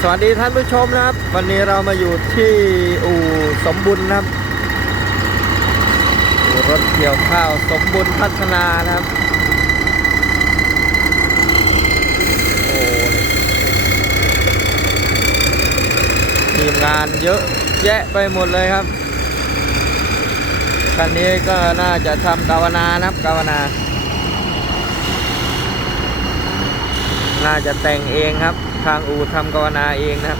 สวัสดีท่านผู้ชมนะครับ วันนี้เรามาอยู่ที่อู่สมบุญนะครับรถเกี่ยวข้าวสมบุญพัฒนานะครับโอ้ทีมงานเยอะแยะไปหมดเลยครับคันนี้ก็น่าจะทำกาวนานะครับกาวนา น่าจะแต่งเองครับ ทางอู่ทำกวนาเองนะครับ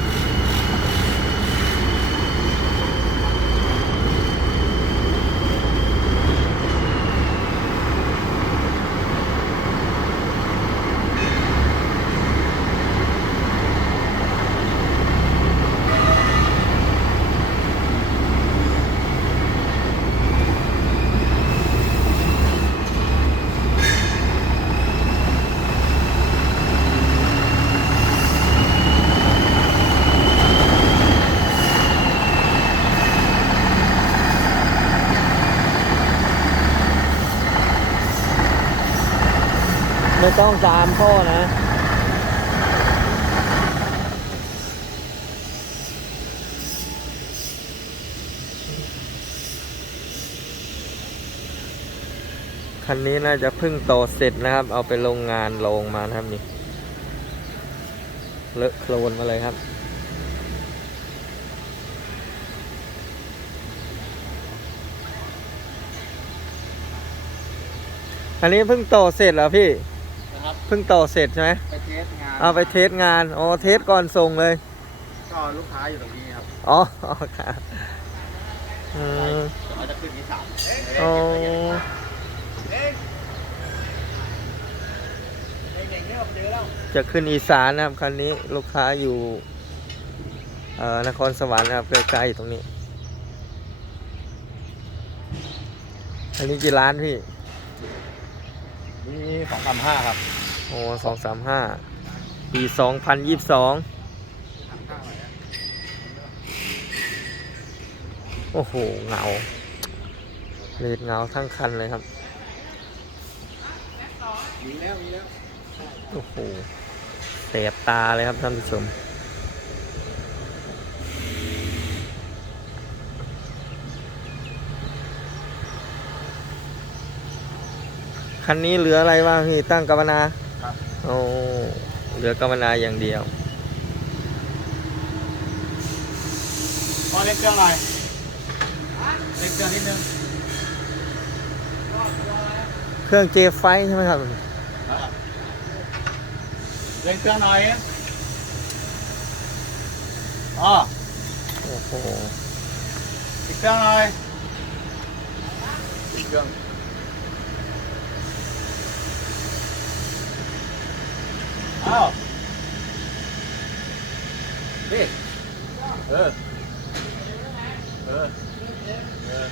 ไม่ต้องตามพ่อนะคันนี้น่าจะเพิ่งโตเสร็จนะครับ เอาไปโรงงานโรงมานะครับนี่ เลอะโคลนมาเลยครับ อันนี้เพิ่งโตเสร็จเหรอพี่ เพิ่งโตเสร็จใช่ไหมไปเทสงานเอาไปเทสงาน อ๋อ เทสก่อนส่งเลย ก็ลูกค้าอยู่ตรงนี้ครับอ๋ออ๋อครับอืมเดี๋ยวเราจะขึ้นที่สามอ๋อเองเองเนี่ยเจอแล้วจะขึ้นอีสานนะครับคันนี้ลูกค้าอยู่เอ่อนครสวรรค์นะครับใกล้ๆตรงนี้ อันนี้กี่ล้านพี่ นี่สองพันห้าครับ โอ้สองสามห้าปีสองพันยี่สิบสองโอ้โห เงาเลดเงาทั้งคันเลยครับมีแล้วมีแล้วโอ้โหแสบตาเลยครับท่านผู้ชม คันนี้เหลืออะไรบ้างพี่ตั้งกำมนา โอ้เหลือกำมนาอย่างเดียวพอเล็กเครื่องหน่อยเล็กเครื่องนิดนึงเครื่องเจไฟใช่ไหมครับเล็กเครื่องหน่อยอ๋อโอ้โหอีกเครื่องหน่อยอีกเครื่อง อ้าวนี่เออ เออ เออ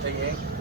เองเอง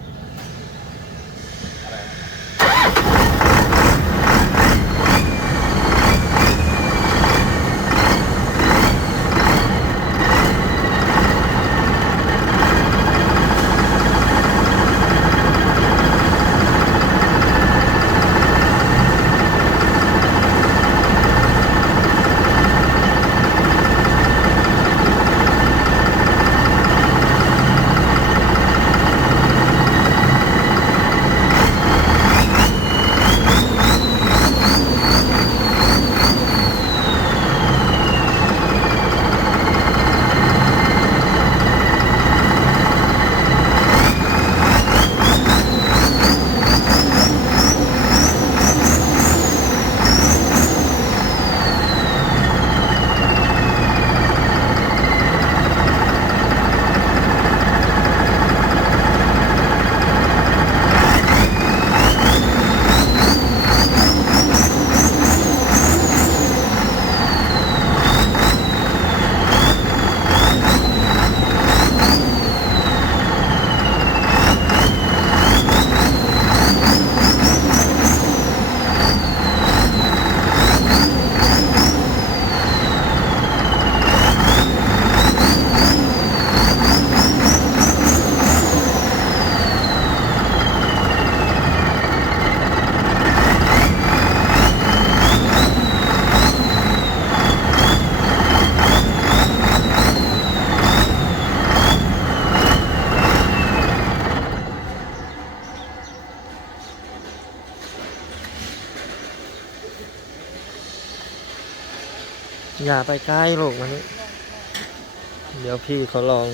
อย่าไปใกล้ลูกมันนี้เดี๋ยวพี่เขาลอง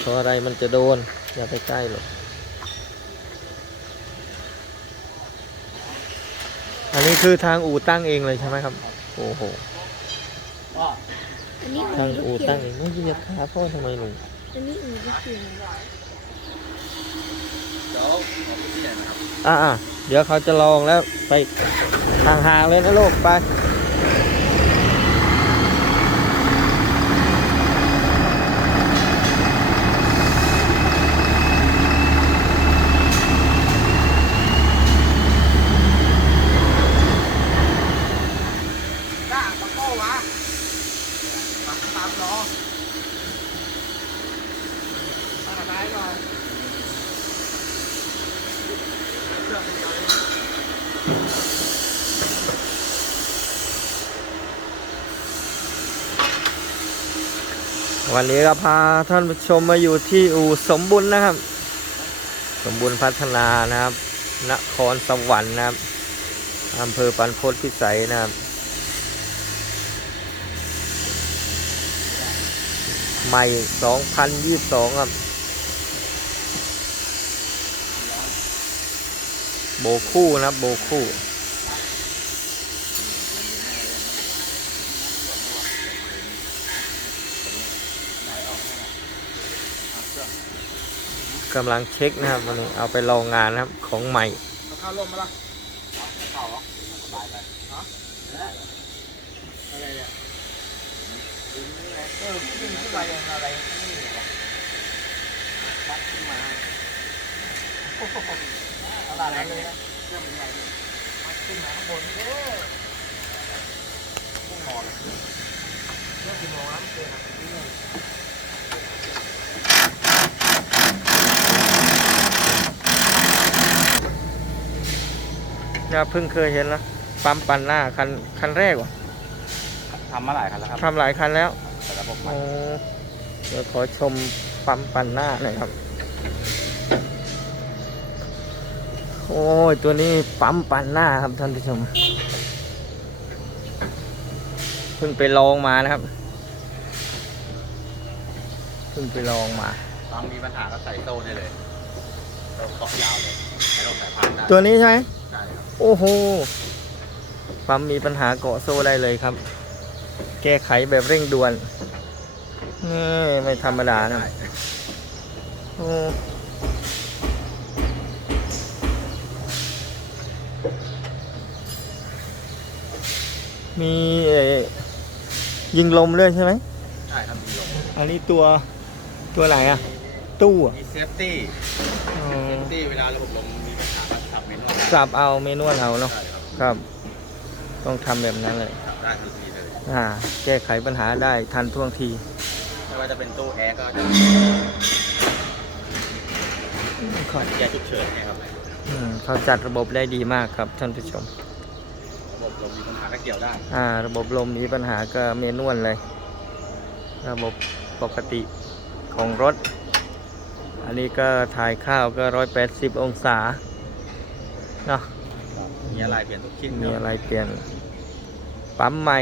เขาอะไรมันจะโดน อย่าไปใกล้หรอกอันนี้คือทางอู่ตั้งเองเลยใช่ไหมครับ โอ้โห อันนี้ทางอู่อู่ลูกเกียตั้งเองไม่เหยียบขาพ่อทำไมหนูอันนี้อู่ลูกเกียงเดี๋ยวอ่าอะเดี๋ยวเขาจะลองแล้วไปห่างๆเลยนะลูกไป ก้าตะโก้วะามตามรอตั้งกระไดก่อนเครื่องเป็นยังไงวันนี้ก็พาท่านผู้ชมมาอยู่ที่อู่สมบุญนะครับ สมบุญพัฒนานะครับ นครสวรรค์นะครับอำเภอปันพศพิสัยนะครับ ใหม่ 2022 ครับ โบคู่นะครับโบคู่กำลังเช็คนะครับวันนี้เอาไปลองงานนะครับของใหม่อาเข้าร่มมาละอสบายไปฮะไรเนี่ย เออดึงขึ้นไปยังอะไรนี่เหรอมัดขึ้นมาโอ้โหเอะไรเลยนะเรื่องเป็นไงเนี่ยมัดขึ้นมาข้างบนเออไม่นอนเรื่องกี่โมงแล้วเคืนอะตีหนึ่งเนี่ยเพิ่งเคยเห็นนะปั๊มปั่นหน้าคันคันแรกว่ะ ทำมาหลายคันแล้วครับทำหลายคันแล้วแต่ระบบใหม่โอ้เดี๋ยวขอชมปั๊มปั่นหน้าหน่อยครับ โอ้ย ตัวนี้ปั๊มปั่นหน้าครับท่านผู้ชมเพิ่งไปลองมานะครับเพิ่งไปลองมาตอนมีปัญหาก็ใส่โซ่ได้เลยเราเกาะยาวเลยไม่ต้องสายพานได้ตัวนี้ใช่ไหมใช่ครับ โอ้โหปั๊มมีปัญหาเกาะโซ่ได้เลยครับ แก้ไขแบบเร่งด่วนนี่ไม่ธรรมดานะได้โอ้มีเอ่อยิงลมด้วยใช่ไหมใช่ครับมีลม อันนี้ตัวตัวไหนอะตู้อะมีเซฟตี้อ๋เซอฟตี้เวลาระบบลมมีปัญหาก็สับเมนูได้สับเอาเมนวลเอาเนาะใช่ครับครับ ต้องทำแบบนั้นเลยสับได้ทันทีเลย อ่า แก้ไขปัญหาได้ทันท่วงที ไม่ว่าจะเป็นตู้แอร์ก็จะครับแยกฉุกเฉินให้ครับอืมเขาจัดระบบได้ดีมากครับท่านผู้ชม ระบบลมมีปัญหาก็เกี่ยวได้อ่า ระบบลมนี้ปัญหาก็เมนวลเลย ระบบปกติของรถ อันนี้ก็ถ่ายข้าวก็ร้อยแปดสิบองศาเนาะมีอะไรเปลี่ยนทุกชิ้นมีอะไรเปลี่ยนปั๊มใหม่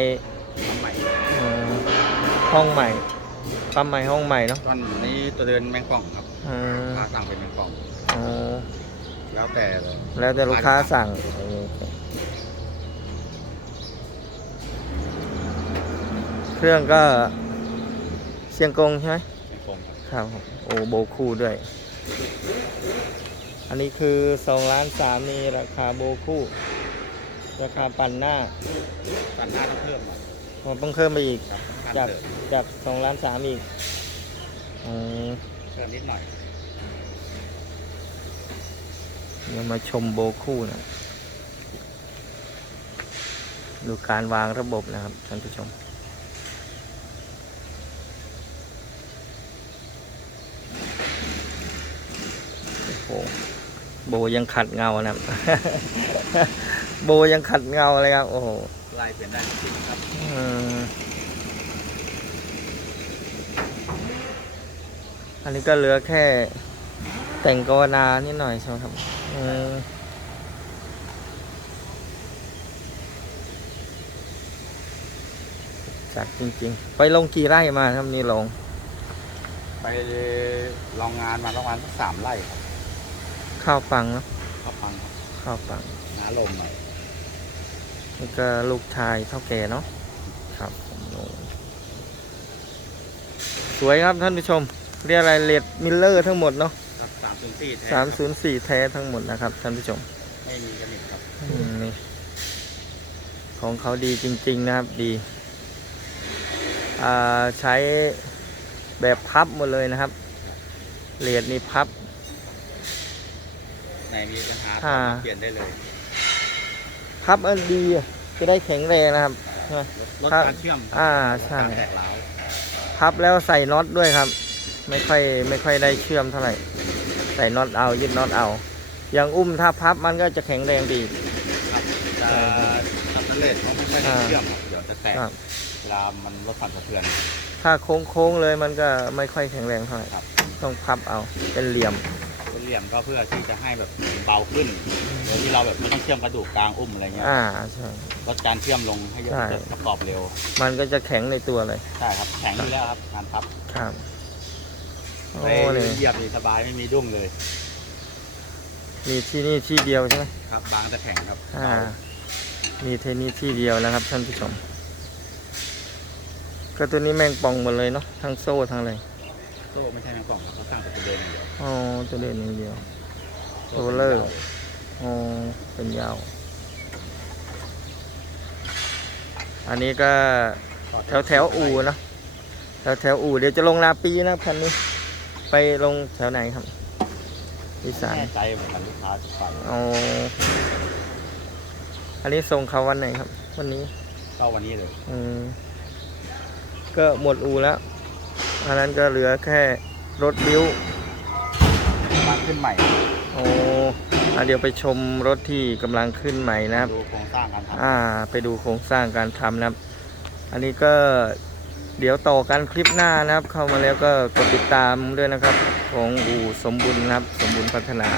ทำใหม่เอ่อห้องใหม่ปั๊มใหม่ห้องใหม่เนาะตอนนี้ตัวเดินแมงป่องครับอืมค้าสั่งเป็นแมงป่องอ๋อแล้วแต่เลยแล้วแต่ลูกค้าสั่งเครื่องก็เชียงกงใช่ไหม แมงป่องครับครับผมโอ้โบคู่ด้วย อันนี้คือสองล้านสามนี่ราคาโบคู่ ราคาปั่นหน้า ตัดหน้าต้องเพิ่มหน่อ ยมันต้องเพิ่มไปอีกครับขั้นจากเติมจากสองล้านสามอีกอืมเพิ่มนิดหน่อยเดี๋ยวมาชมโบคู่นะดูการวางระบบนะครับท่านผู้ชม โอ้โหโบยังขัดเงานะครับ โบยังขัดเงาเลยครับ โอ้โห ลายเปลี่ยนได้ทุกชิ้นครับอืมอันนี้ก็เหลือแค่ แต่งกวนานิดหน่อยใช่ไหมครับอืมโอเคจัดจริงๆ ไปลงกี่ไร่มาครับนี่ลง ไปลองงานมาประมาณสักสามไร่ครับข้าวปังเนาะขับฟังครับข้าวปัง น้าลมหน่อย นี่ก็ลูกชายเท่าแก่เนาะครับผมลงสวยครับท่านผู้ชม เรียกอะไรเลดมิลเลอร์ทั้งหมดเนาะครับสามศูนย์สี่แท้สามศูนย์สี่แท้ทั้งหมดนะครับท่านผู้ชมไม่มีกระหนิบครับอืมนี่ของเขาดีจริง ๆ นะครับดีอ่าใช้แบบพับหมดเลยนะครับเลดนี่พับในมีปัญหาอ่าเปลี่ยนได้เลย พับอันดีอะจะได้แข็งแรงนะครับใช่ไหมลดครับการเชื่อมอ่าลดใช่การแตกร้าวพับแล้วใส่น็อตด้วยครับ ไม่ค่อยไม่ค่อยได้เชื่อมเท่าไหร่ ใส่น็อตเอายึดน็อตเอา อย่างอุ้มถ้าพับมันก็จะแข็งแรงดีครับจะทำนั่นเลยเขาไม่ค่อยได้อ่าเชื่อมครับเดี๋ยวจะแตกครับเวลามันลดสั่นสะเทือน ถ้าโค้งโค้งๆเลยมันก็ไม่ค่อยแข็งแรงเท่าไหร่ครับต้องพับเอาเป็นเหลี่ยม เป็นเหลี่ยมก็เพื่อที่จะให้แบบเบาขึ้นโดยที่เราแบบไม่ต้องเชื่อมกระดูกกลางอุ้มอะไรเงี้ยอ่าใช่ ลดการเชื่อมลงให้เยอะใช่ จะประกอบเร็วมันก็จะแข็งในตัวเลย ใช่ครับแข็งอยู่แล้วครับการพับครับ โอ้ไปเลยเหยียบนี่สบายไม่มีดุ้งเลยมีที่นี่ที่เดียวใช่ไหมครับ บางจะแข็งครับอ่า มีที่นี่ที่เดียวนะครับท่านผู้ชม ก็ตัวนี้แมงป่องหมดเลยเนาะ ทั้งโซ่ทั้งอะไร โซ่ไม่ใช่แมงกล่องครับเขาสร้างแต่ตัวเดินอย่างเดียวอ๋อตัวเด่นอย่างเดียวโรลเลอร์อ๋อเป็นยาว อันนี้ก็แถวแถวอู่เนอะแถวแถวอู่เดี๋ยวจะลงนาปีนะครับคันนี้ ไปลงแถวไหนครับอีสานแน่ใจเหมือนกันลูกค้าทุกฝ่ายอ๋ออันนี้ส่งเขาวันไหนครับ วันนี้ก็วันนี้เลย อืมก็หมดอู่แล้ว อันนั้นก็เหลือแค่รถบิ้วมาขึ้นใหม่โอ้อะเดี๋ยวไปชมรถที่กำลังขึ้นใหม่นะครับ ดูโครงสร้างการทำอ่า ไปดูโครงสร้างการทำนะครับ อันนี้ก็เดี๋ยวต่อกันคลิปหน้านะครับ เข้ามาแล้วก็กดติดตามด้วยนะครับ ของอู่สมบุญนะครับ สมบุญพัฒนา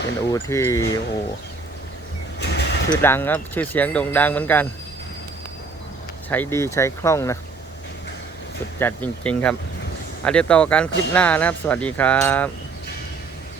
เป็นอู่ที่โอ้โหชื่อดังครับ ชื่อเสียงโด่งดังเหมือนกัน ใช้ดีใช้คล่องนะ สุดจัดจริง ๆ ครับอาเดี๋ยวต่อกันคลิปหน้านะครับ สวัสดีครับ